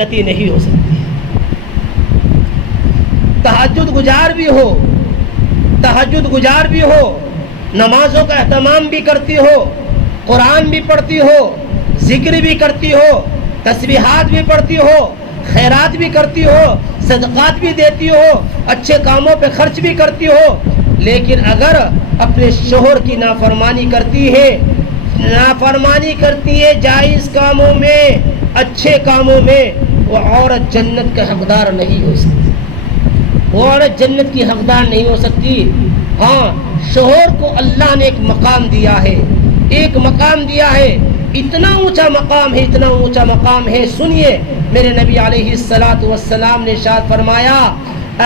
جنتی نہیں ہو سکتی. تہجد گزار بھی ہو, نمازوں کا اہتمام بھی کرتی ہو, قرآن بھی پڑھتی ہو, ذکر بھی کرتی ہو, تسبیحات بھی پڑھتی ہو, خیرات بھی کرتی ہو, صدقات بھی دیتی ہو, اچھے کاموں پہ خرچ بھی کرتی ہو, لیکن اگر اپنے شوہر کی نافرمانی کرتی ہے جائز کاموں میں, اچھے کاموں میں, وہ عورت جنت کا حقدار نہیں ہو سکتی. وہ عورت جنت کی حقدار نہیں ہو سکتی. ہاں, شوہر کو اللہ نے ایک مقام دیا ہے, اتنا اونچا مقام ہے. سنیے, میرے نبی علیہ الصلاۃ والسلام نے ارشاد فرمایا,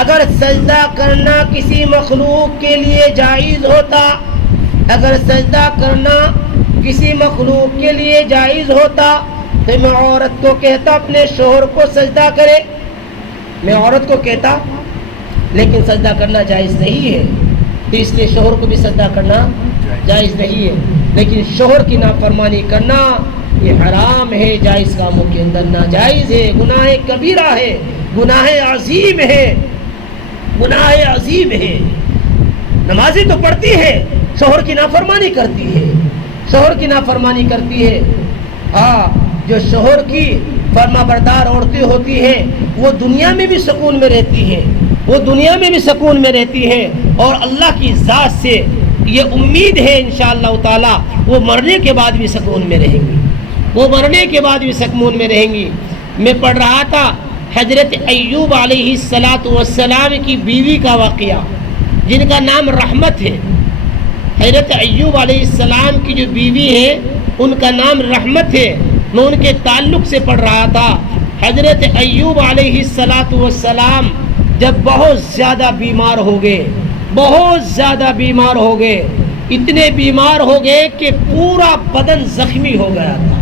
اگر سجدہ کرنا کسی مخلوق کے لیے جائز ہوتا تو میں عورت کو کہتا اپنے شوہر کو سجدہ کرے. میں عورت کو کہتا, لیکن سجدہ کرنا جائز نہیں ہے, تو اس لیے شوہر کو بھی سجدہ کرنا جائز نہیں ہے. لیکن شوہر کی نافرمانی کرنا یہ حرام ہے, جائز کاموں کے اندر ناجائز ہے, گناہ کبیرہ ہے, گناہ عظیم ہے. نمازیں تو پڑھتی ہے, شوہر کی نافرمانی کرتی ہے. ہاں, جو شوہر کی فرما بردار عورتیں ہوتی ہیں وہ دنیا میں بھی سکون میں رہتی ہیں, اور اللہ کی ذات سے یہ امید ہے انشاءاللہ تعالی وہ مرنے کے بعد بھی سکون میں رہیں گی. میں پڑھ رہا تھا حضرت ایوب علیہ السلام کی بیوی کا واقعہ, جن کا نام رحمت ہے. حضرت ایوب علیہ السلام کی جو بیوی ہے ان کا نام رحمت ہے. میں ان کے تعلق سے پڑھ رہا تھا. حضرت ایوب علیہ السلام جب بہت زیادہ بیمار ہو گئے, اتنے بیمار ہو گئے کہ پورا بدن زخمی ہو گیا تھا.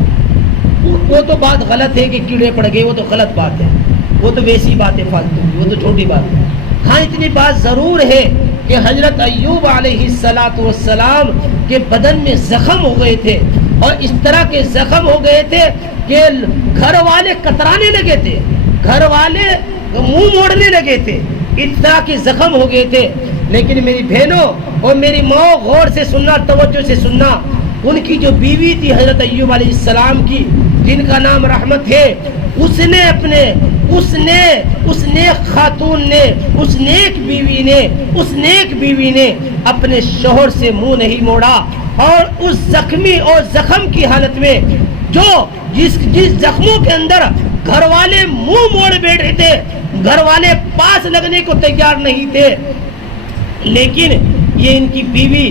وہ تو بات غلط ہے کہ کیڑے پڑ گئے, وہ تو غلط بات ہے, وہ تو ویسی بات ہے فالتو کی, وہ تو چھوٹی بات ہے. ہاں, اتنی بات ضرور ہے کہ حضرت ایوب علیہ السلام کے بدن میں زخم ہو گئے تھے, اور اس طرح کے زخم ہو گئے تھے کہ گھر والے کترانے لگے تھے, گھر والے منہ موڑنے لگے تھے, اس طرح کے زخم ہو گئے تھے. لیکن میری بہنوں اور میری ماں, غور سے سننا, توجہ سے سننا, ان کی جو بیوی تھی حضرت ایوب علیہ السلام کی, جن کا نام رحمت ہے, اس نیک خاتون نے, اس نیک بیوی نے اپنے شوہر سے منہ نہیں موڑا, اور اس زخمی اور زخم کی حالت میں جس زخموں کے اندر گھر والے منہ موڑ بیٹھے تھے, گھر والے پاس لگنے کو تیار نہیں تھے, لیکن یہ ان کی بیوی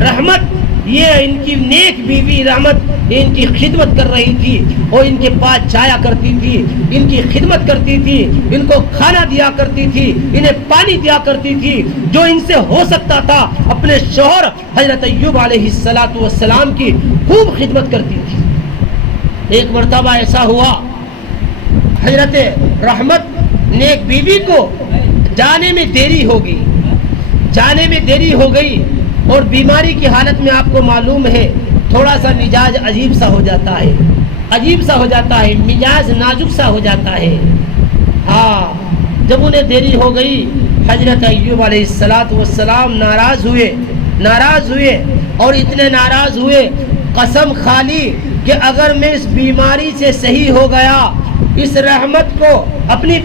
رحمت, یہ ان کی نیک بیوی رحمت ان کی خدمت کر رہی تھی, اور ان کے پاس جایا کرتی تھی, ان کی خدمت کرتی تھی, ان کو کھانا دیا کرتی تھی, انہیں پانی دیا کرتی تھی, جو ان سے ہو سکتا تھا. اپنے شوہر حضرت ایوب علیہ السلام کی خوب خدمت کرتی تھی. ایک مرتبہ ایسا ہوا, حضرت رحمت نیک بیوی کو جانے میں دیری ہو گئی, اور بیماری کی حالت میں آپ کو معلوم ہے تھوڑا سا مزاج عجیب سا ہو جاتا ہے, مزاج نازک سا ہو جاتا ہے. ہاں, جب انہیں دیری ہو گئی, حضرت ایوب علیہ السلام ناراض ہوئے, اور اتنے ناراض ہوئے قسم کھا لی کہ اگر میں اس بیماری سے صحیح ہو گیا, اس رحمت اپنی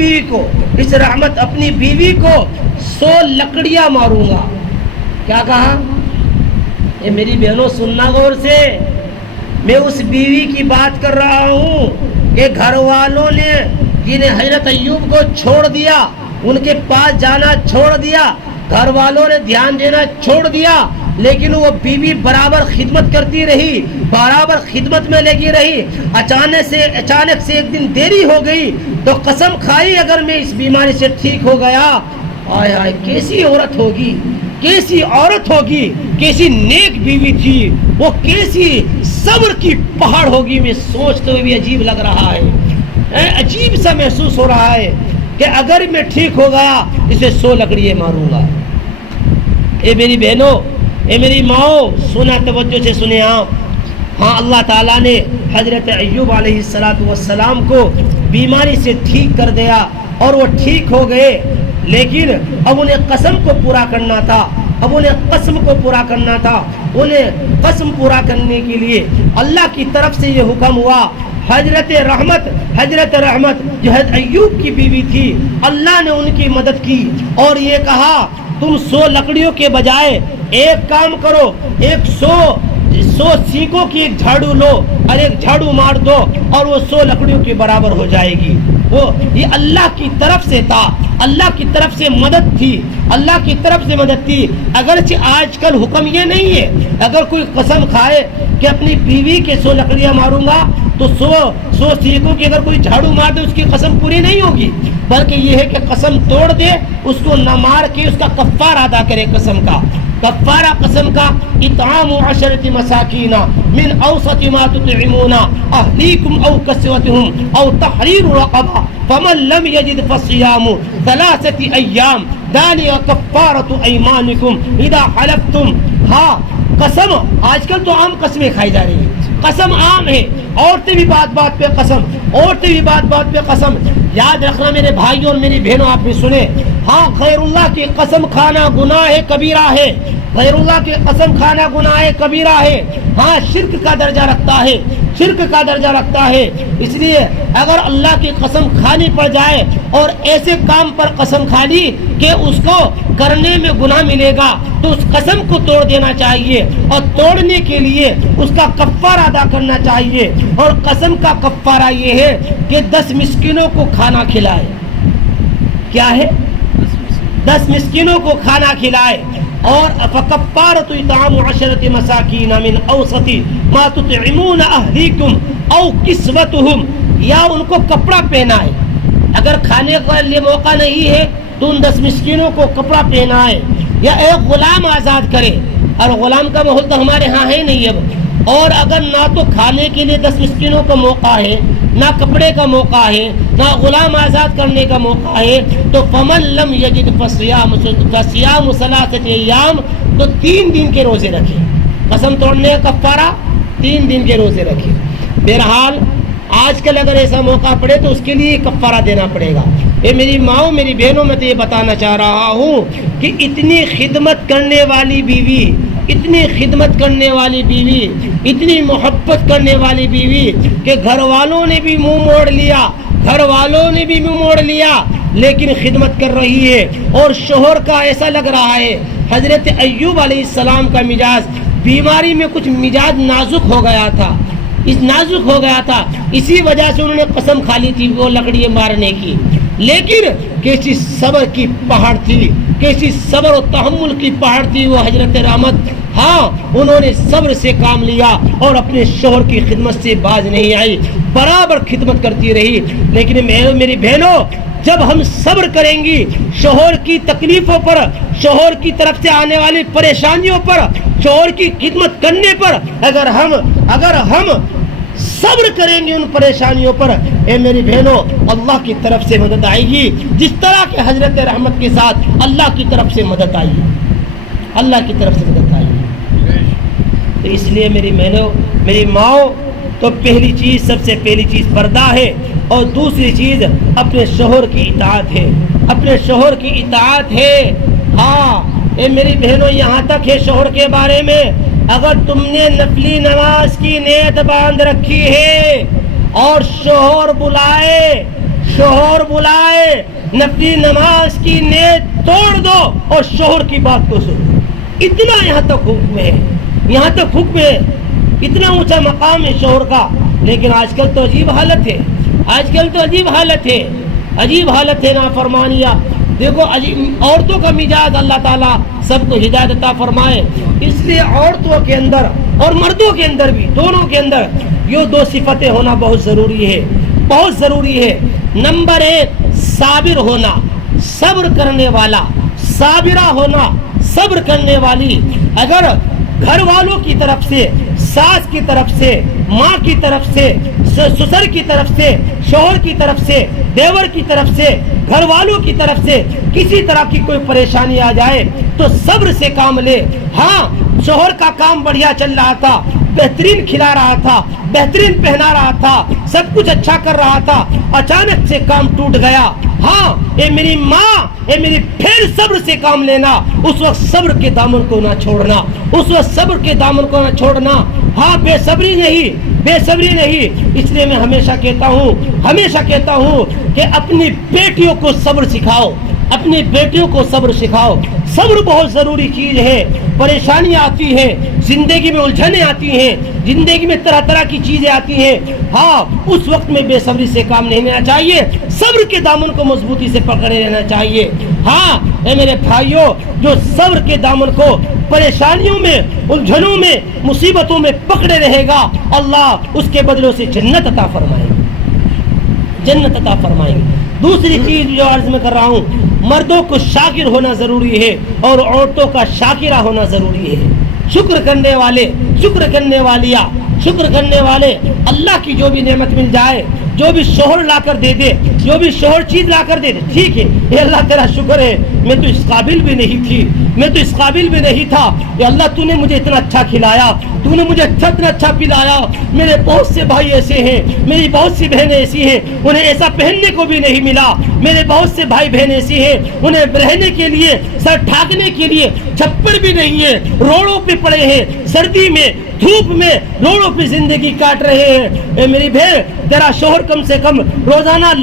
بیوی کو 100 لکڑیاں ماروں گا. کیا کہا؟ اے میری بہنوں سننا غور سے, میں اس بیوی کی بات کر رہا ہوں کہ گھر والوں نے جنہیں حضرت ایوب کو چھوڑ دیا, ان کے پاس جانا چھوڑ دیا, گھر والوں نے دھیان دینا چھوڑ دیا, لیکن وہ بیوی برابر خدمت کرتی رہی, برابر خدمت میں لگی رہی. اچانک سے ایک دن دیری ہو گئی تو قسم کھائی اگر میں اس بیماری سے ٹھیک ہو گیا, آئے آئے کیسی عورت ہوگی, کیسی نیک بیوی تھی وہ, کیسی صبر کی پہاڑ ہوگی. میں سوچتے ہوئے بھی عجیب لگ رہا ہے, عجیب سا محسوس ہو رہا ہے کہ اگر میں ٹھیک ہو گیا اسے 100 لکڑیاں ماروں گا. اے میری بہنوں, اے میری ماؤں, سنا توجہ سے سنیں آپ. ہاں, اللہ تعالیٰ نے حضرت ایوب علیہ السلام کو بیماری سے ٹھیک کر دیا اور وہ ٹھیک ہو گئے، لیکن اب انہیں قسم کو پورا کرنا تھا، اب انہیں قسم کو پورا کرنا تھا۔ انہیں قسم پورا کرنے کے لیے اللہ کی طرف سے یہ حکم ہوا۔ حضرت رحمت جو حضرت ایوب کی بیوی تھی، اللہ نے ان کی مدد کی اور یہ کہا تم 100 لکڑیوں کے بجائے ایک کام کرو، 100 سینکوں کی ایک جھاڑو لو اور ایک جھاڑو مار دو اور وہ 100 لکڑیوں کے برابر ہو جائے گی۔ وہ یہ اللہ کی طرف سے تھا، اللہ کی طرف سے مدد تھی، اللہ کی طرف سے مدد تھی۔ اگرچہ آج کل حکم یہ نہیں ہے، اگر کوئی قسم کھائے کہ اپنی بیوی کے 100 لکڑیاں ماروں گا تو 100 سینکوں کی اگر کوئی جھاڑو مار دے اس کی قسم پوری نہیں ہوگی، بلکہ یہ ہے کہ قسم توڑ دے، اس کو نہ مار کے اس کا کفارہ ادا کرے۔ قسم کا کفارہ، قسم کا اطعام 10 مساکین من اوسط ما تطعمون اہلیکم او کسوتهم او تحریر رقبہ فمن لم یجد فصیام 3 ایام ذلک کفارۃ ایمانکم اذا حلفتم۔ ہاں قسم، آج کل تو عام قسمیں کھائی جا رہی ہیں، قسم عام ہے، عورتیں بھی بات بات پہ قسم، عورتیں بھی بات بات پہ قسم۔ یاد رکھنا میرے بھائیوں اور میری بہنوں، آپ بھی سنیں، ہاں غیر اللہ کی قسم کھانا گناہ کبیرہ ہے، غیر اللہ کی قسم کھانا گناہ کبیرہ ہے، ہاں شرک کا درجہ رکھتا ہے، شرک کا درجہ رکھتا ہے۔ اس لیے اگر اللہ کی قسم کھانی پڑ جائے اور ایسے کام پر قسم کھا لی کہ اس کو کرنے میں گناہ ملے گا تو اس قسم کو توڑ دینا چاہیے، اور توڑنے کے لیے اس کا کفارہ ادا کرنا چاہیے۔ اور قسم کا کفارہ یہ ہے کہ 10 مسکینوں کو کھانا کھلائے۔ کیا ہے؟ 10 مسکینوں کو کھانا کھلائے۔ اور فکفارۃ اطعام 10 مساکین من اوسط ما تطعمون اہلیکم او کسوتهم، یا ان کو کپڑا پہنائے۔ اگر کھانے کے لیے موقع نہیں ہے تو ان 10 مسکینوں کو کپڑا پہنائے، یا ایک غلام آزاد کرے، اور غلام کا ماحول تو ہمارے ہاں ہے نہیں اب۔ اور اگر نہ تو کھانے کے لیے 10 مسکینوں کا موقع ہے، نہ کپڑے کا موقع ہے، نہ غلام آزاد کرنے کا موقع ہے، تو فمن لم یجد فصیام 3 ایام، تو 3 دن کے روزے رکھے۔ قسم توڑنے کا کفارہ 3 دن کے روزے رکھے۔ بہرحال آج کل اگر ایسا موقع پڑے تو اس کے لیے کفارہ دینا پڑے گا۔ یہ میری ماؤں، میری بہنوں، میں تو یہ بتانا چاہ رہا ہوں کہ اتنی خدمت کرنے والی بیوی، اتنی خدمت کرنے والی بیوی، اتنی محبت کرنے والی بیوی کہ گھر والوں نے بھی منہ موڑ لیا، گھر والوں نے بھی منہ موڑ لیا، لیکن خدمت کر رہی ہے۔ اور شوہر کا ایسا لگ رہا ہے، حضرت ایوب علیہ السلام کا مزاج بیماری میں کچھ مزاج نازک ہو گیا تھا، نازک ہو گیا تھا، اسی وجہ سے انہوں نے قسم کھا لی تھی وہ لکڑی مارنے کی۔ لیکن کیسی صبر کی پہاڑ تھی، کیسی صبر و تحمل کی پہاڑ تھی وہ حضرت رحمت۔ ہاں انہوں نے صبر سے کام لیا اور اپنے شوہر کی خدمت سے باز نہیں آئی، برابر خدمت کرتی رہی۔ لیکن میری بہنوں، جب ہم صبر کریں گی شوہر کی تکلیفوں پر، شوہر کی طرف سے آنے والی پریشانیوں پر، شوہر کی خدمت کرنے پر، اگر ہم صبر کریں گے ان پریشانیوں پر، اے میری بہنوں، اللہ کی طرف سے مدد آئے گی، جس طرح کہ حضرت رحمت کے ساتھ اللہ کی طرف سے مدد آئی، اللہ کی طرف سے مدد آئی۔ تو اس لیے میری بہنوں، میری ماؤں، تو پہلی چیز، سب سے پہلی چیز پردہ ہے، اور دوسری چیز اپنے شوہر کی اطاعت ہے، اپنے شوہر کی اطاعت ہے۔ ہاں اے میری بہنوں، یہاں تک ہے شوہر کے بارے میں، اگر تم نے نفلی نماز کی نیت باندھ رکھی ہے اور شوہر بلائے نفلی نماز کی نیت توڑ دو اور شوہر کی بات کو سنو۔ اتنا یہاں تک حکم ہے، یہاں تک حکم ہے، اتنا اونچا مقام ہے شوہر کا۔ لیکن آج کل تو عجیب حالت ہے، آج کل تو عجیب حالت ہے، عجیب حالت ہے نافرمانیہ۔ دیکھو عورتوں کا مزاج اللہ تعالیٰ سب کو ہدایت عطا فرمائے، اس لیے عورتوں کے اندر اور مردوں کے اندر بھی، دونوں کے اندر یہ 2 صفتیں ہونا بہت ضروری ہے، بہت ضروری ہے۔ نمبر 1 صابر ہونا، صبر کرنے والا، صابرہ ہونا، صبر کرنے والی۔ اگر گھر والوں کی طرف سے، ساس کی طرف سے، ماں کی طرف سے، سسر کی طرف سے، شوہر کی طرف سے، دیور کی طرف سے، گھر والوں کی طرف سے کسی طرح کی کوئی پریشانی آ جائے تو صبر سے کام لے۔ ہاں شوہر کا کام بڑھیا چل رہا تھا، بہترین کھلا رہا تھا, بہترین پہنا رہا تھا, سب کچھ اچھا کر رہا تھا, اچانک سے کام ٹوٹ گیا. ہاں اے میری ماں, اے میری پھر صبر سے کام لینا, اس وقت صبر کے دامن کو نہ چھوڑنا, اس وقت صبر کے دامن کو نہ چھوڑنا. ہاں بے صبری نہیں. اس لیے میں ہمیشہ کہتا ہوں کہ اپنی بیٹیوں کو صبر سکھاؤ, اپنی بیٹیوں کو صبر سکھاؤ. صبر بہت ضروری چیز ہے. پریشانیاں آتی ہیں زندگی میں, الجھنیں آتی ہیں زندگی میں, طرح طرح کی چیزیں آتی ہیں. ہاں اس وقت میں بے صبری سے کام نہیں لینا چاہیے, صبر کے دامن کو مضبوطی سے پکڑے رہنا چاہیے. ہاں اے میرے بھائیوں, جو صبر کے دامن کو پریشانیوں میں, الجھنوں میں, مصیبتوں میں پکڑے رہے گا, اللہ اس کے بدلوں سے جنت عطا فرمائیں گے. دوسری چیز جو عرض میں کر رہا ہوں, مردوں کو شاکر ہونا ضروری ہے اور عورتوں کا شاکرہ ہونا ضروری ہے. شکر کرنے والے, شکر کرنے والیاں, شکر کرنے والے, اللہ کی جو بھی نعمت مل جائے, جو بھی شوہر لا کر دے دے, جو بھی شوہر چیز لا کر دے دے, ٹھیک ہے اے اللہ تیرا شکر ہے, میں تو اس قابل بھی نہیں تھی, میں تو اس قابل بھی نہیں تھا, اے اللہ تو نے مجھے اتنا اچھا کھلایا, تو نے مجھے اتنا اچھا پلایا. میرے بہت سے بھائی ایسے ہیں, میری بہت سی بہنیں ایسی ہیں, انہیں ایسا پہننے کو بھی نہیں ملا. میرے بہت سے بھائی بہن ایسی ہیں, انہیں رہنے کے لیے, سر ڈھانکنے کے لیے چھپر بھی نہیں ہے, روڑوں پہ پڑے ہیں, سردی میں, دھوپ میں روڑوں پہ زندگی کاٹ رہے ہیں. اے میری بہن, تیرا شوہر کم سے کم روزانہ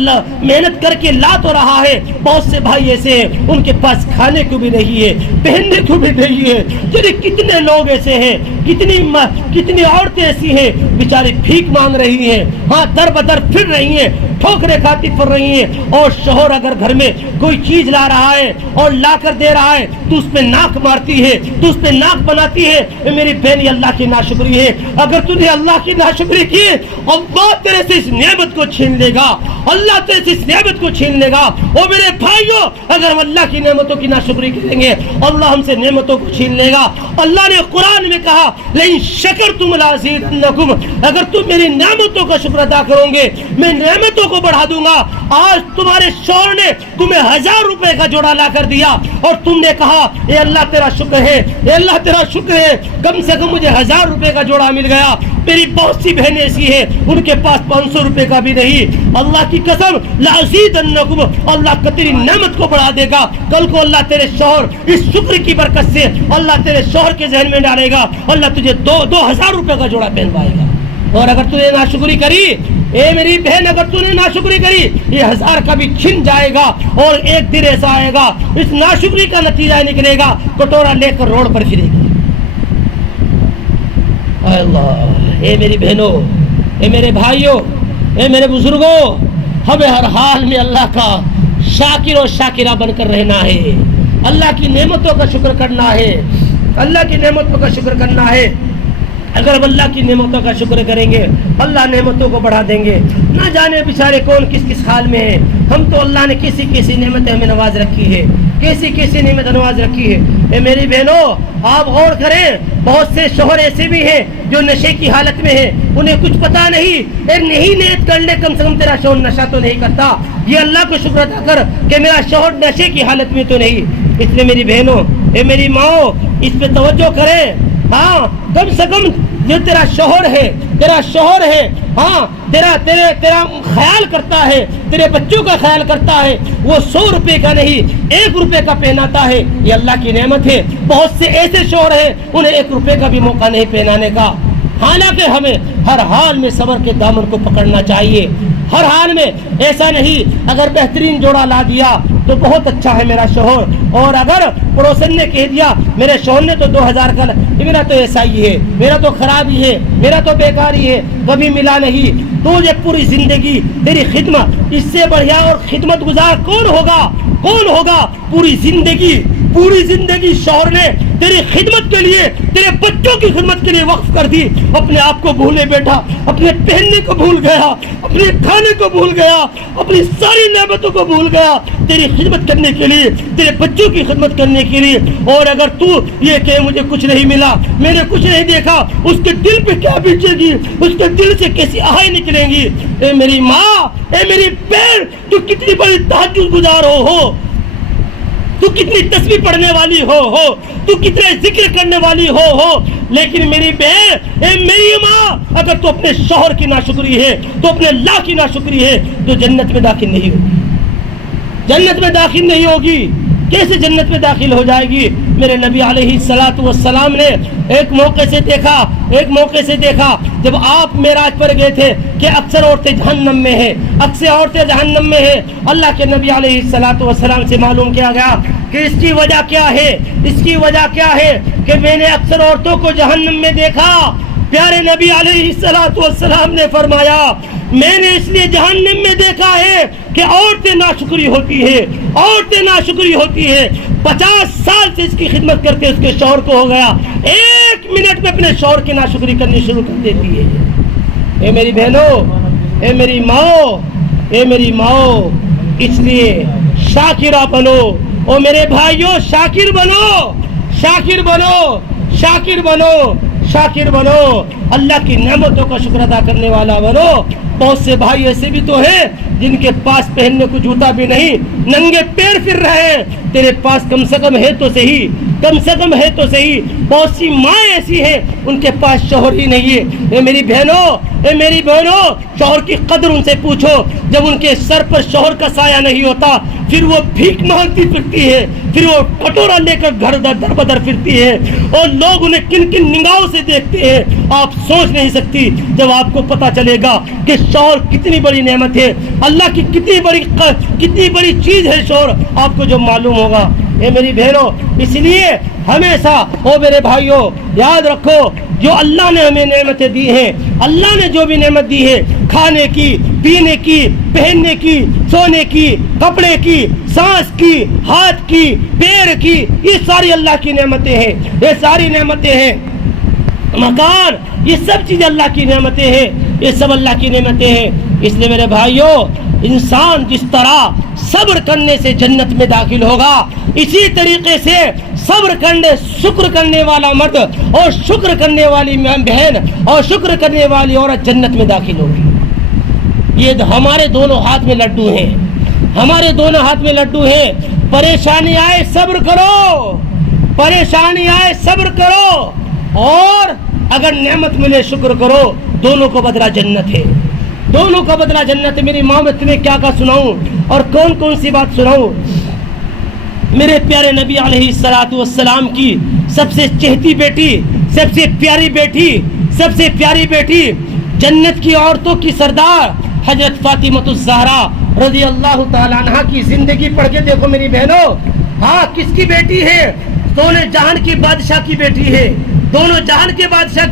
محنت کر کے لا تو رہا ہے. بہت سے بھائی ایسے ہیں, ان کے پاس کھانے کو بھی نہیں ہے, پہننے کو بھی نہیں ہے. کتنے لوگ ایسے ہیں, کتنی عورتیں ایسی ہیں بیچاری بھیک مانگ رہی ہیں, ہاں در بدر پھر رہی ہیں, ٹھوکریں کھاتی پھر رہی ہیں. اور شوہر اگر گھر میں کوئی چیز لا رہا ہے اور لا کر دے رہا ہے تو اس پہ ناک مارتی ہے, تو اس پہ ناک بناتی ہے. اے میری بہن, یہ اللہ کی ناشکری ہے. اگر تو نے اللہ کی ناشکری کی, اللہ تیرے سے اس نعمت کو چھین لے گا, اللہ تیرے سے اس نعمت کو چھین لے گا. اور میرے بھائیوں, اگر ہم اللہ کی نعمتوں کی ناشکری کریں گے, اللہ ہم سے نعمتوں کو چھین لے گا. اللہ نے قرآن میں کہا, لئن شکرتم لازیدنکم, اگر تم میری نعمتوں کا شکر ادا کرو گے, میں نعمتوں کو بڑھا دوں گا. آج تمہارے شوہر نے تمہیں 1000 روپے کا جوڑا لا کر دیا اور تم نے کہا اے اللہ تیرا شکر ہے, اے اللہ تیرا شکر ہے, کم سے کم مجھے 1000 روپے کا جوڑا مل گیا. میری بہت سی بہنیں ایسی ہیں, ان کے پاس 500 روپے کا بھی نہیں. اللہ کی قسم, لازیدنکم, اللہ کا تیری نعمت کو بڑھا دے گا. کل کو اللہ تیرے شوہر اس شکر کی برکت سے اللہ تیرے شوہر کے ذہن میں ڈالے گا, اللہ تجھے 2000 روپے کا جوڑا پہنوائے گا. اور اگر تو نے ناشکری کری, اے میری بہن, اگر تو نے ناشکری کری, یہ 1000 کا بھی چھن جائے گا. اور ایک دن ایسا آئے گا, اس ناشکری کا نتیجہ نکلے گا, کٹورا لے کر روڈ پر پھرے گی. اے اللہ, اے میری بہنوں, اے میرے بھائیوں, اے میرے بزرگوں, ہمیں ہر حال میں اللہ کا شاکر و شاکرہ بن کر رہنا ہے. اللہ کی نعمتوں کا شکر کرنا ہے, اللہ کی نعمتوں کا شکر کرنا ہے. اگر ہم اللہ کی نعمتوں کا شکر کریں گے, اللہ نعمتوں کو بڑھا دیں گے. نہ جانے بیچارے کون کس کس حال میں ہیں. ہم تو اللہ نے کیسی کیسی نعمتیں ہمیں نواز رکھی ہے, کیسی کیسی نعمت نواز رکھی ہے. اے میری بہنوں, آپ غور کریں, بہت سے شوہر ایسے بھی ہیں جو نشے کی حالت میں ہیں, انہیں کچھ پتا نہیں. اے نہیں نیت کر لے, کم سے کم تیرا شوہر نشہ تو نہیں کرتا, یہ اللہ کو شکر ادا کر کہ میرا شوہر نشے کی حالت میں تو نہیں. اس لیے میری بہنوں, اے میری ماں, اس پہ توجہ کریں. ہاں کم سے کم جو تیرا شوہر ہے, تیرا شوہر ہے, ہاں تیرا خیال کرتا ہے, تیرے بچوں کا خیال کرتا ہے, وہ 100 روپے کا نہیں 1 روپے کا پہناتا ہے, یہ اللہ کی نعمت ہے. بہت سے ایسے شوہر ہیں, انہیں 1 روپے کا بھی موقع نہیں پہنانے کا. حالانکہ ہمیں ہر حال میں صبر کے دامن کو پکڑنا چاہیے. ہر حال میں ایسا نہیں, اگر بہترین جوڑا لا دیا تو بہت اچھا ہے میرا شوہر, اور اگر پڑوسن نے کہہ دیا میرے شوہر نے تو 2000 کا, میرا تو ایسا ہی ہے, میرا تو خراب ہی ہے, میرا تو بیکار ہی ہے, کبھی ملا نہیں. تو یہ پوری زندگی تیری خدمت, اس سے بڑھیا اور خدمت گزار کون ہوگا؟ پوری زندگی شوہر نے تیری خدمت کے لیے, تیرے بچوں کی خدمت کے لیے وقف کر دی. اپنے آپ کو بھولے بیٹھا, اپنے پہننے کو بھول گیا, اپنے کھانے کو بھول گیا, اپنی ساری نعمتوں کو بھول گیا تیری خدمت کرنے کے لیے, تیرے بچوں کی خدمت کرنے کے لیے. اور اگر تو یہ کہ مجھے کچھ نہیں ملا, میں نے کچھ نہیں دیکھا, اس کے دل پہ کیا بیچے گی, اس کے دل سے کیسی آہیں نکلیں گی. اے میری ماں, اے میری بہن, تو کتنی بڑی تہجد گزار ہو, تو کتنی تسبیح پڑھنے والی ہو تو کتنے ذکر کرنے والی ہو، لیکن میری بہن، اے میری ماں، اگر تو اپنے شوہر کی ناشکری ہے، تو اپنے اللہ کی ناشکری ہے، تو جنت میں داخل نہیں ہوگی، جنت میں داخل نہیں ہوگی۔ کیسے جنت میں داخل ہو جائے گی؟ میرے نبی علیہ الصلوۃ والسلام نے ایک موقع سے دیکھا جب آپ معراج پر گئے تھے کہ اکثر عورتیں جہنم میں ہیں، اللہ کے نبی علیہ الصلوۃ والسلام سے معلوم کیا گیا کہ اس کی وجہ کیا ہے کہ میں نے اکثر عورتوں کو جہنم میں دیکھا۔ پیارے نبی علیہ الصلوۃ والسلام نے فرمایا میں نے اس لیے جہنم میں دیکھا ہے کہ عورتیں ناشکری ہوتی ہے 50 سال سے اس کی خدمت کرتے اس کے شوہر کو ہو گیا، 1 منٹ میں اپنے شوہر کی ناشکری کرنی شروع کر دیتی ہے۔ اے میری بہنوں، اے میری ماں، اس لیے شاکرہ بنو، او میرے بھائیوں شاکر بنو، اللہ کی نعمتوں کا شکر ادا کرنے والا بنو۔ بہت سے بھائی ایسے بھی تو ہیں جن کے پاس پہننے کو جوتا بھی نہیں، ننگے پیر پھر رہے ہیں، تیرے پاس کم سے کم ہے تو صحیح۔ بہت سی ماں ایسی ہیں ان کے پاس شوہر ہی نہیں ہے۔ اے میری بہنوں، شوہر کی قدر ان سے پوچھو۔ جب ان کے سر پر شوہر کا سایہ نہیں ہوتا، پھر وہ بھیک مانگتی پھرتی ہے، پھر وہ کٹورا لے کر گھر در بدر پھرتی ہے، اور لوگ انہیں کن نگاہوں سے دیکھتے ہیں آپ سوچ نہیں سکتی۔ جب آپ کو پتا چلے گا کہ شوہر کتنی بڑی نعمت ہے، اللہ کی کتنی بڑی چیز ہے شوہر، آپ کو جو معلوم ہوگا۔ اے میری بہنوں، اس لیے ہمیشہ میرے بھائیوں یاد رکھو، جو اللہ نے ہمیں نعمتیں دی ہیں، اللہ نے جو بھی نعمت دی ہے، کھانے کی، پینے کی، پہننے کی، سونے کی، کپڑے کی، سانس کی، ہاتھ کی، پیر کی، یہ ساری اللہ کی نعمتیں ہیں، مکان، یہ سب چیزیں اللہ کی نعمتیں ہیں، اس لیے میرے بھائیوں، انسان جس طرح صبر کرنے سے جنت میں داخل ہوگا، اسی طریقے سے شکر کرنے والا مرد اور شکر کرنے والی بہن اور شکر کرنے والی عورت جنت میں داخل ہوگی۔ یہ ہمارے دونوں ہاتھ میں لڈو ہیں، پریشانی آئے صبر کرو، اور اگر نعمت ملے شکر کرو، دونوں کو بدلہ جنت ہے، میری ماں میں تمہیں کیا سناؤں اور کون سی بات سناؤں۔ میرے پیارے نبی علیہ الصلوۃ والسلام کی سب سے چہتی بیٹی، سب سے پیاری بیٹی، جنت کی عورتوں کی سردار حضرت فاطمہ الزہرا رضی اللہ تعالی عنہا کی زندگی پڑھ کے دیکھو میری بہنوں۔ ہاں، کس کی بیٹی ہے؟ دونوں جہان کی بادشاہ کی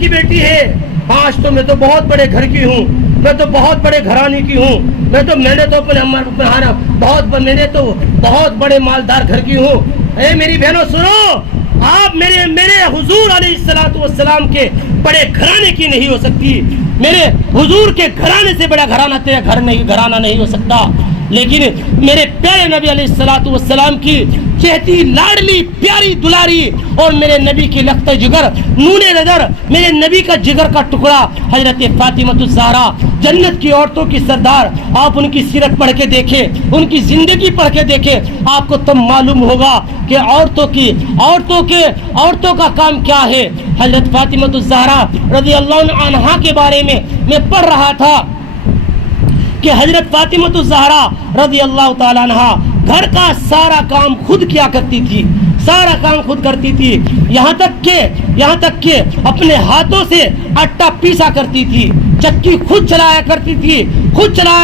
بیٹی ہے، آج تو میں تو بہت بڑے گھر کی ہوں، میں تو بہت بڑے گھرانے کی ہوں، میں نے تو بہت بڑے مالدار گھر کی ہوں۔ اے میری بہنوں سنو، آپ میرے حضور علیہ الصلوۃ والسلام کے بڑے گھرانے کی نہیں ہو سکتی، میرے حضور کے گھرانے سے بڑا گھرانہ تیرا گھرانہ نہیں ہو سکتا، لیکن میرے پیارے نبی علیہ الصلوۃ والسلام کی چہتی، لاڈلی، پیاری، دلاری اور میرے نبی کی لخت جگر، نون نظر، میرے نبی کا جگر کا ٹکڑا حضرت فاطمہ الزہرا، جنت کی عورتوں کی سردار۔ آپ ان کی سیرت پڑھ کے دیکھیں، ان کی زندگی پڑھ کے دیکھیں، آپ کو تب معلوم ہوگا کہ عورتوں کا کام کیا ہے۔ حضرت فاطمہ الزہرا رضی اللہ عنہا کے بارے میں پڑھ رہا تھا کہ حضرت فاطمہ الزہرا رضی اللہ تعالی عنہا گھر کا سارا کام خود کیا کرتی تھی، یہاں تک کہ اپنے ہاتھوں سے آٹا پیسا کرتی تھی، چکی خود چلایا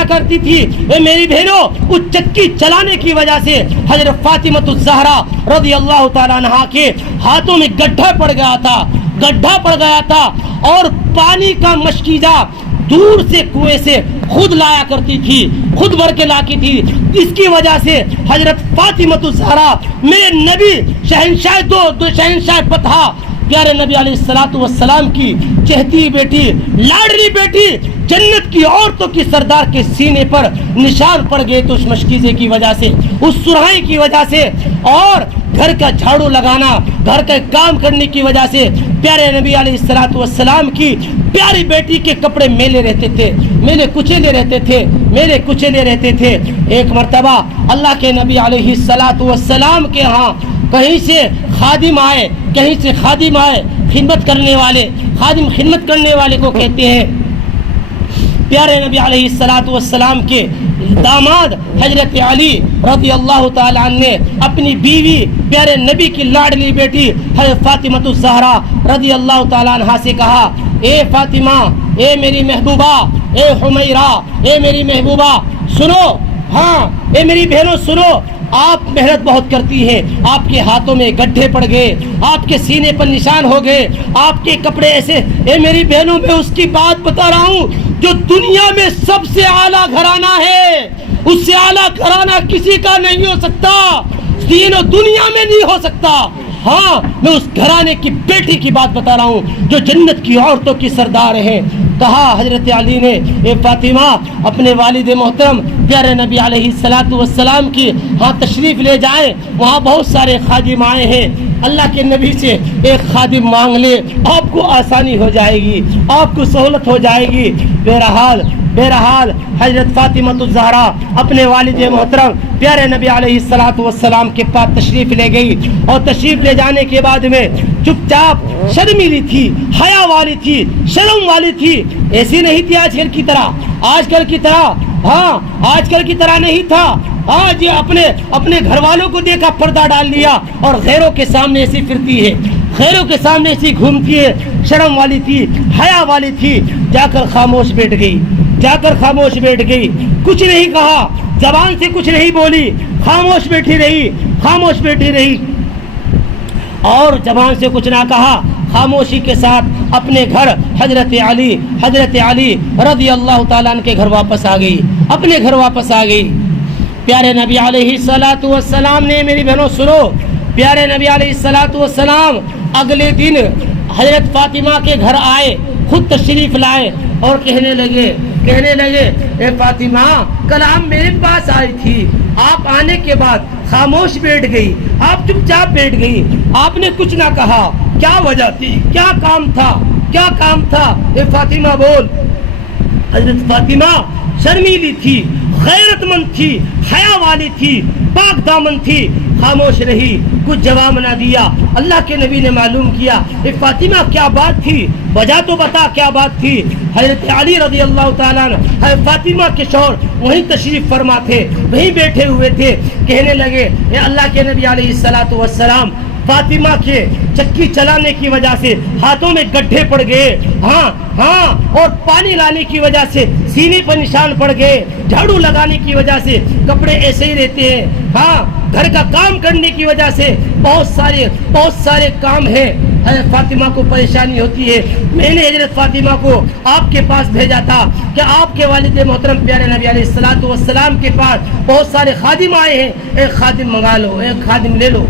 کرتی تھی۔ اے میری بہنوں، اس چکی چلانے کی وجہ سے حضرت فاطمہ الزہرا رضی اللہ تعالی عنہا کے ہاتھوں میں گڈھا پڑ گیا تھا اور پانی کا مشکیزہ دور سے کنویں سے خود لایا کرتی تھی، خود بھر کے لاتی تھی۔ اس کی وجہ سے حضرت فاطمہ الزہرا میرے نبی شہنشاہ فتح پیارے نبی علیہ الصلوۃ والسلام کی چہتی بیٹی، لاڈلی بیٹی، جنت کی عورتوں کی سردار کے سینے پر نشان پڑ گئے تو اس مشکیزے کی وجہ سے، اس سرہائی کی وجہ سے، اور گھر کا جھاڑو لگانا، گھر کا کام کرنے کی وجہ سے پیارے نبی علیہ الصلوۃ والسلام کی پیاری بیٹی کے کپڑے میلے رہتے تھے، میلے کچیلے رہتے تھے۔ ایک مرتبہ اللہ کے نبی علیہ الصلوۃ والسلام کے ہاں کہیں سے خادم آئے، خدمت کرنے والے، خادم خدمت کرنے والے کو کہتے ہیں پیارے نبی علیہ الصلوۃ والسلام کے داماد حضرت علی رضی اللہ تعالی عنہ نے اپنی بیوی پیارے نبی کی لاڈلی بیٹی حضرت فاطمہ الزہرا رضی اللہ تعالی عنہا سے کہا، اے فاطمہ، اے میری محبوبہ، اے حمیرہ، اے میری محبوبہ سنو، ہاں اے میری بہنوں سنو، آپ محنت بہت کرتی ہیں، آپ کے ہاتھوں میں گڈھے پڑ گئے، آپ کے سینے پر نشان ہو گئے، آپ کے کپڑے ایسے، اے میری بہنوں میں اس کی بات بتا رہا ہوں جو دنیا میں سب سے اعلیٰ گھرانہ ہے، اس سے اعلیٰ گھرانہ کسی کا نہیں ہو سکتا، تینوں دنیا میں نہیں ہو سکتا۔ ہاں میں اس گھرانے کی بیٹی کی بات بتا رہا ہوں جو جنت کی عورتوں کی سردار ہیں۔ کہا حضرت علی نے، اے فاطمہ اپنے والد محترم پیارے نبی علیہ الصلوۃ والسلام کی ہاں تشریف لے جائیں، وہاں بہت سارے خادم آئے ہیں، اللہ کے نبی سے ایک خادم مانگ لے، آپ کو آسانی ہو جائے گی، آپ کو سہولت ہو جائے گی۔ بہرحال حضرت فاطمہ الزہرا اپنے والد محترم پیارے نبی علیہ الصلوۃ والسلام کے پاس تشریف لے گئی، اور تشریف لے جانے کے بعد میں چپ چاپ شرمیلی تھی، حیا والی تھی، شرم والی تھی، ایسی نہیں تھی آج کل کی طرح نہیں تھا۔ آج یہ اپنے گھر والوں کو دیکھا پردہ ڈال لیا اور غیروں کے سامنے ایسی پھرتی ہے، غیروں کے سامنے ایسی گھومتی ہے، شرم والی تھی، حیا والی تھی، جا کر خاموش بیٹھ گئی، کچھ نہیں کہا، زبان سے کچھ نہیں بولی، خاموش بیٹھی رہی اور زبان سے کچھ نہ کہا، خاموشی کے ساتھ اپنے گھر حضرت علی رضی اللہ تعالیٰ عنہ کے گھر واپس آ گئی، پیارے نبی علیہ الصلوۃ والسلام نے، میری بہنوں سنو، پیارے نبی علیہ الصلوۃ والسلام اگلے دن حضرت فاطمہ کے گھر آئے، خود تشریف لائے اور کہنے لگے اے فاطمہ کل آپ میرے پاس آئی تھی، آپ آنے کے بعد خاموش بیٹھ گئی، آپ چپ چاپ بیٹھ گئی، آپ نے کچھ نہ کہا، کیا وجہ تھی، کیا کام تھا؟ اے فاطمہ بول۔ حضرت فاطمہ شرمیلی تھی، غیرت مند تھی، حیا والی تھی، پاک دامن تھی، خاموش رہی، کچھ جواب نہ دیا۔ اللہ کے نبی نے معلوم کیا، اے فاطمہ کیا بات تھی، وجہ تو بتا کیا بات تھی۔ حضرت علی رضی اللہ تعالیٰ عنہ حضرت فاطمہ کے شوہر وہیں تشریف فرما تھے، وہیں بیٹھے ہوئے تھے، کہنے لگے اے اللہ کے نبی علیہ الصلوۃ والسلام، فاطمہ کے چکی چلانے کی وجہ سے ہاتھوں میں گڈھے پڑ گئے، ہاں اور پانی لانے کی وجہ سے سینے پر نشان پڑ گئے، جھاڑو لگانے کی وجہ سے کپڑے ایسے ہی رہتے ہیں، ہاں گھر کا کام کرنے کی وجہ سے بہت سارے کام ہیں، حضرت فاطمہ کو پریشانی ہوتی ہے۔ میں نے حضرت فاطمہ کو آپ کے پاس بھیجا تھا کہ آپ کے والد محترم پیارے نبی علیہ الصلوۃ والسلام کے پاس بہت سارے خادم آئے ہیں، ایک خادم منگا لو، ایک خادم لے لو۔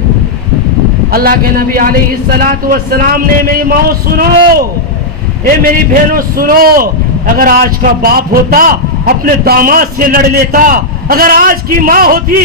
اللہ کے نبی علیہ الصلوۃ والسلام نے، میری ماں سنو، اے میری بہنوں سنو، اگر آج کا باپ ہوتا اپنے داماد سے لڑ لیتا، اگر آج کی ماں ہوتی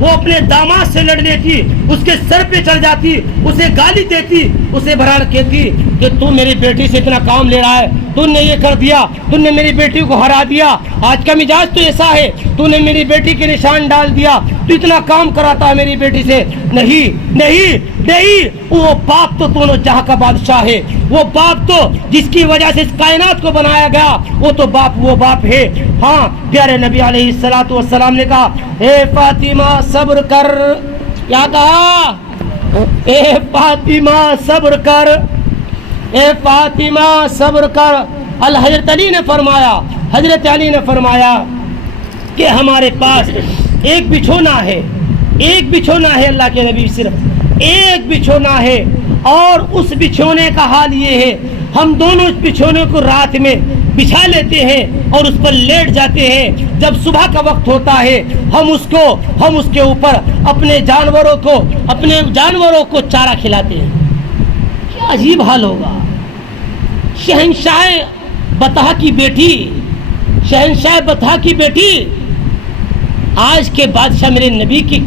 وہ اپنے داماد سے لڑ لیتی، اس کے سر پہ چڑھ جاتی، اسے گالی دیتی، اسے بھراڑ کہتی کہ تو میری بیٹی سے اتنا کام لے رہا ہے، تو نے یہ کر دیا، تو نے میری بیٹی کو ہرا دیا، آج کا مزاج تو ایسا ہے، تو نے میری بیٹی کے نشان ڈال دیا، تو اتنا کام کراتا ہے میری بیٹی سے۔ نہیں، وہ باپ تو دونوں جہاں کا بادشاہ ہے، وہ باپ تو جس کی وجہ سے اس کائنات کو بنایا گیا، وہ باپ ہے۔ ہاں پیارے نبی علیہ الصلوۃ والسلام نے کہا اے فاطمہ صبر کر، کیا کہا؟ اے فاطمہ صبر کر، اے فاطمہ صبر کر۔ حضرت علی نے فرمایا کہ ہمارے پاس ایک بچھونا ہے اللہ کے نبی، صرف ایک بچھونا ہے، اور اس بچھونے کا حال یہ ہے، ہم دونوں اس بچھونے کو رات میں بچھا لیتے ہیں اور اس پر لیٹ جاتے ہیں، جب صبح کا وقت ہوتا ہے ہم اس کے اوپر اپنے جانوروں کو چارہ کھلاتے ہیں۔ کیا عجیب حال ہوگا، شہنشاہ بطحہ کی بیٹی، آج کے بادشاہ میرے نبی کی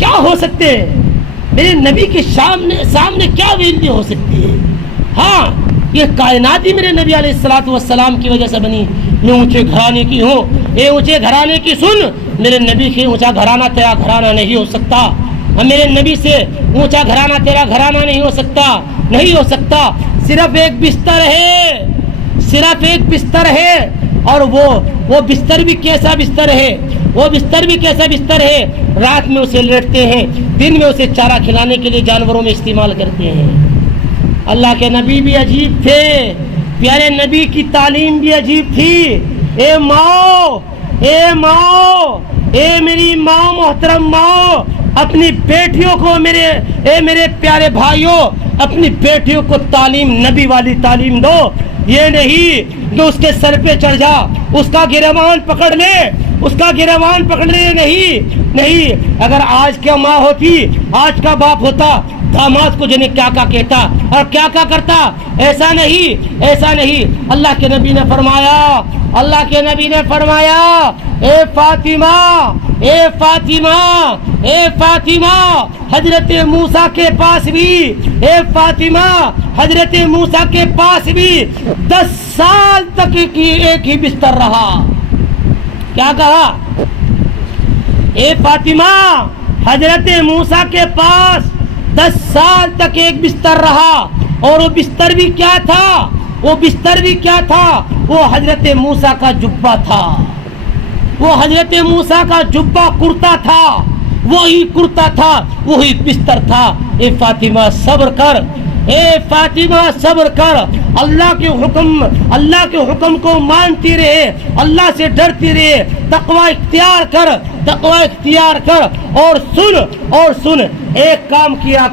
کیا ہو سکتے ہیں؟ میرے نبی کے سامنے کیا ویلڈی ہو سکتی ہے؟ ہاں یہ کائنات ہی میرے نبی علیہ الصلوۃ والسلام کی وجہ سے بنی. میں اونچے گھرانے کی ہوں. اے اونچے گھرانے کی سن, میرے نبی سے اونچا گھرانہ تیرا گھرانہ نہیں ہو سکتا. میرے نبی سے اونچا گھرانہ تیرا گھرانہ نہیں ہو سکتا, نہیں ہو سکتا. صرف ایک بستر ہے, صرف ایک بستر ہے, اور وہ بستر بھی کیسا بستر ہے, وہ بستر بھی کیسا بستر ہے. رات میں اسے لیٹتے ہیں, دن میں اسے چارہ کھلانے کے لیے جانوروں میں استعمال کرتے ہیں. اللہ کے نبی بھی عجیب تھے, پیارے نبی کی تعلیم بھی عجیب تھی. اے ماں, اے ماں, اے میری ماں, محترم ماں, اپنی بیٹیوں کو میرے پیارے بھائیوں, اپنی بیٹیوں کو تعلیم, نبی والی تعلیم دو. یہ نہیں کہ اس کے سر پہ چڑھ جا, اس کا گریبان پکڑ لے, اس کا گریبان پکڑ لے. نہیں. اگر آج کا ماں ہوتی, آج کا باپ ہوتا, داماد کو جنہیں کیا کہتا اور کیا کرتا. ایسا نہیں, ایسا نہیں. اللہ کے نبی نے فرمایا, اللہ کے نبی نے فرمایا, اے فاطمہ, اے فاطمہ, اے فاطمہ, حضرت موسیٰ کے پاس بھی, اے فاطمہ, حضرت موسیٰ کے پاس بھی 10 سال تک ایک ہی بستر رہا. کیا کہا؟ اے فاطمہ, حضرت موسیٰ کے پاس 10 سال تک ایک بستر رہا. اور وہ بستر بھی کیا تھا؟ وہ بستر بھی کیا تھا؟ وہ حضرت موسیٰ کا جبہ تھا. وہ حضرت موسیٰ کا جبہ کرتا تھا, وہی کرتا تھا, وہی بستر تھا. اے فاطمہ صبر کر, اے فاطمہ صبر کر. اللہ کے حکم کو مانتی رہے, اللہ سے ڈرتی رہے, تقوی اختیار کر, تقوی اختیار کر. اور سن, ایک کام کیا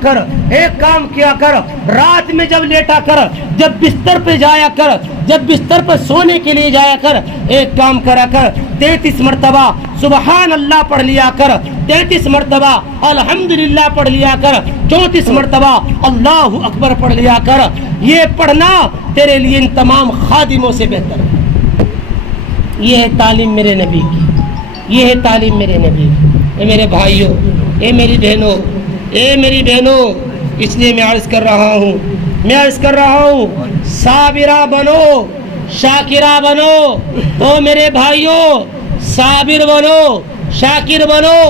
کر, رات میں جب لیٹا کر, جب بستر پہ جایا کر, جب بستر پر سونے کے لیے جایا کر, ایک کام کرا کر, 33 مرتبہ سبحان اللہ پڑھ لیا کر, 33 مرتبہ الحمدللہ پڑھ لیا کر, 34 مرتبہ اللہ اکبر پڑھ لیا کر. یہ پڑھنا تیرے لیے ان تمام خادموں سے بہتر ہے. یہ ہے تعلیم میرے نبی کی, یہ ہے تعلیم میرے نبی کی. اے میرے بھائیوں, اے میری بہنوں, اس لیے میں عرض کر رہا ہوں, صابرہ بنو, شاکرہ بنو. او میرے بھائیوں, صابر بنو, شاکر بنو.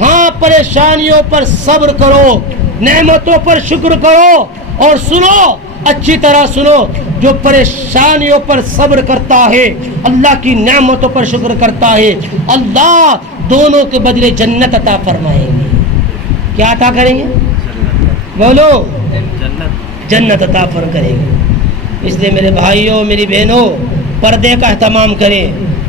ہاں, پریشانیوں پر صبر کرو, نعمتوں پر شکر کرو. اور سنو, اچھی طرح سنو, جو پریشانیوں پر صبر کرتا ہے, اللہ کی نعمتوں پر شکر کرتا ہے, اللہ دونوں کے بدلے جنت عطا فرمائیں گے. کیا عطا کریں گے؟ بولو, جنت عطا کریں گے. اس لیے میرے بھائیوں, میری بہنوں, پردے کا اہتمام کریں.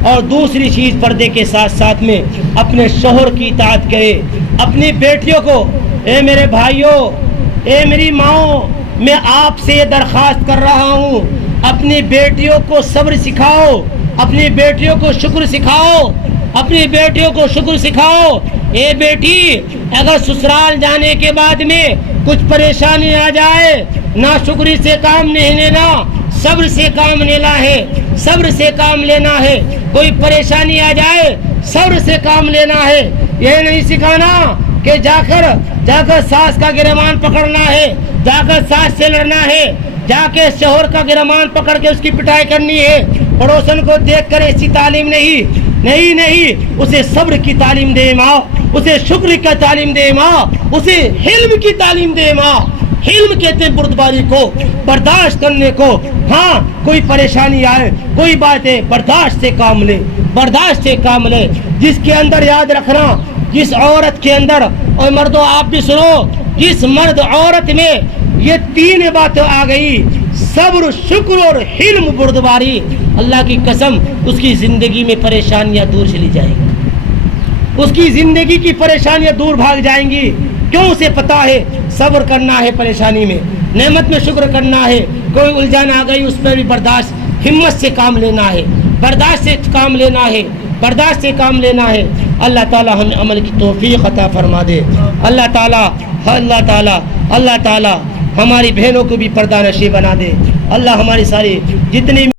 اور دوسری چیز, پردے کے ساتھ ساتھ میں اپنے شوہر کی اطاعت کریں, اپنی بیٹیوں کو. اے میرے بھائیوں, اے میری ماؤں, میں آپ سے یہ درخواست کر رہا ہوں, اپنی بیٹیوں کو صبر سکھاؤ, اپنی بیٹیوں کو شکر سکھاؤ, اپنی بیٹیوں کو شکر سکھاؤ. اے بیٹی, اگر سسرال جانے کے بعد میں کچھ پریشانی آ جائے, نہ شکری سے کام نہیں لینا, صبر سے کام لینا ہے, صبر سے کام لینا ہے. کوئی پریشانی آ جائے, صبر سے کام لینا ہے. یہ نہیں سکھانا کہ جا کر ساس کا گریبان پکڑنا ہے, جا کر ساس سے لڑنا ہے, جا کے شوہر کا گریبان پکڑ کے اس کی پٹائی کرنی ہے. پڑوسن کو دیکھ کر ایسی تعلیم نہیں. اسے صبر کی تعلیم دے ماں, اسے شکر کی تعلیم دے ماں, اسے حلم کی تعلیم دے ماں. حلم کہتے ہیں بردباری کو, برداشت کرنے کو. ہاں, کوئی پریشانی آئے, کوئی بات ہے, برداشت سے کام لے, برداشت سے کام لے. جس کے اندر, یاد رکھنا, جس عورت کے اندر, اور مردوں آپ بھی سنو, جس مرد عورت میں یہ 3 باتیں آ گئی, صبر, شکر اور حلم, بردباری, اللہ کی قسم اس کی زندگی میں پریشانیاں دور چلی جائیں گی, اس کی زندگی کی پریشانیاں دور بھاگ جائیں گی. کیوں؟ اسے پتا ہے صبر کرنا ہے, پریشانی میں نعمت میں شکر کرنا ہے. کوئی الجھن آ گئی, اس پر بھی برداشت, ہمت سے کام لینا ہے, برداشت سے کام لینا ہے, برداشت سے کام لینا ہے. اللہ تعالی ہمیں عمل کی توفیق عطا فرما دے. اللہ تعالی ہماری بہنوں کو بھی پردہ نشی بنا دے. اللہ ہماری ساری جتنی